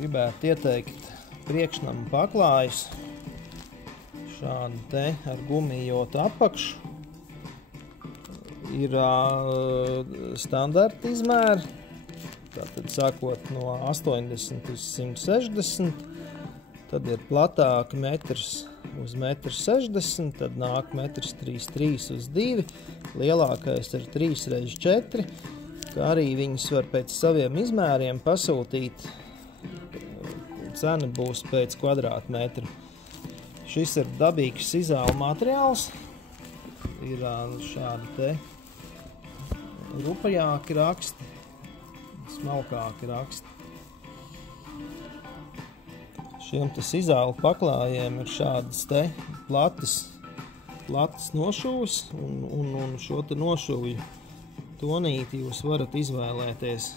gribētu ieteikt priekšnamu paklājus. Šādi te ar gumijot apakšu. Ir standarta izmēri, tātad sākot no 80 uz 160, tad ir platāki metrs uz 1,60 m, tad nāk 1,33 m uz 2 m, lielākais ir 3x4, kā arī viņus var pēc saviem izmēriem pasūtīt. Cena būs pēc kvadrātmetra. Šis ir dabīgs izāla materiāls, ir šādi te rupajāki raksti, smalkāki raksti. Šiem tas izāla paklājiem ir šādas te platas nošūves, un šo te nošūvju tonīti jūs varat izvēlēties